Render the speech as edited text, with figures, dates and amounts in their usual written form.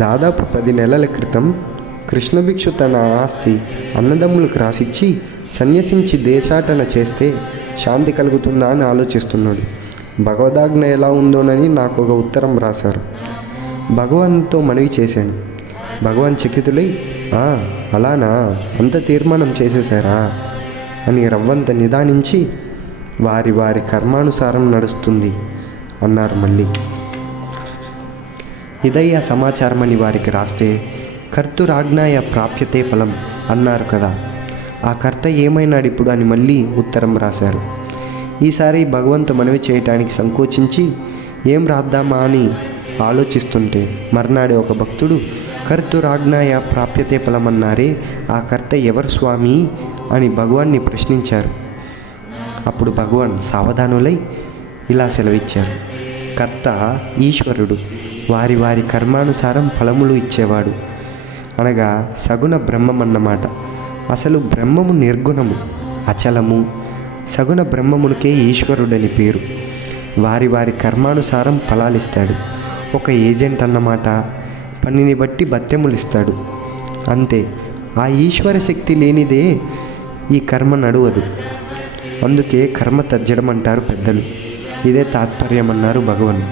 దాదాపు 10 నెలల క్రితం కృష్ణభిక్షు తన ఆస్తి అన్నదమ్ములకు రాసిచ్చి సన్యసించి దేశాటన చేస్తే శాంతి కలుగుతుందా అని ఆలోచిస్తున్నాడు. భగవదాజ్ఞ ఎలా ఉందోనని నాకు ఒక ఉత్తరం రాశారు. భగవాన్తో మనవి చేశాను. భగవాన్ చకితులై, అలానా, అంత తీర్మానం చేసేశారా అని రవ్వంత నిదానించి, వారి వారి కర్మానుసారం నడుస్తుంది అన్నారు. మళ్ళీ ఇదయ్యా సమాచారం అని వారికి రాస్తే, కర్తురాజ్ఞాయ ప్రాప్యతే ఫలం అన్నారు కదా, ఆ కర్త ఏమైనాడు ఇప్పుడు అని మళ్ళీ ఉత్తరం రాశారు. ఈసారి భగవంతు మనవి చేయటానికి సంకోచించి ఏం రాద్దామా అని ఆలోచిస్తుంటే మర్నాడే ఒక భక్తుడు కర్తురాజ్ఞాయ ప్రాప్యతే ఫలం అన్నారే, ఆ కర్త ఎవరు స్వామి అని భగవాన్ని ప్రశ్నించారు. అప్పుడు భగవాన్ సావధానులై ఇలా సెలవిచ్చారు. కర్త ఈశ్వరుడు, వారి వారి కర్మానుసారం ఫలములు ఇచ్చేవాడు, అనగా సగుణ బ్రహ్మం అన్నమాట. అసలు బ్రహ్మము నిర్గుణము, అచలము. సగుణ బ్రహ్మమునికే ఈశ్వరుడని పేరు. వారి వారి కర్మానుసారం ఫలాలిస్తాడు. ఒక ఏజెంట్ అన్నమాట. పనిని బట్టి భత్యములిస్తాడు, అంతే. ఆ ఈశ్వర శక్తి లేనిదే ఈ కర్మ నడువదు. అందుకే కర్మ తజ్జడం అంటారు పెద్దలు. ఇదే తాత్పర్యం అన్నారు భగవాన్.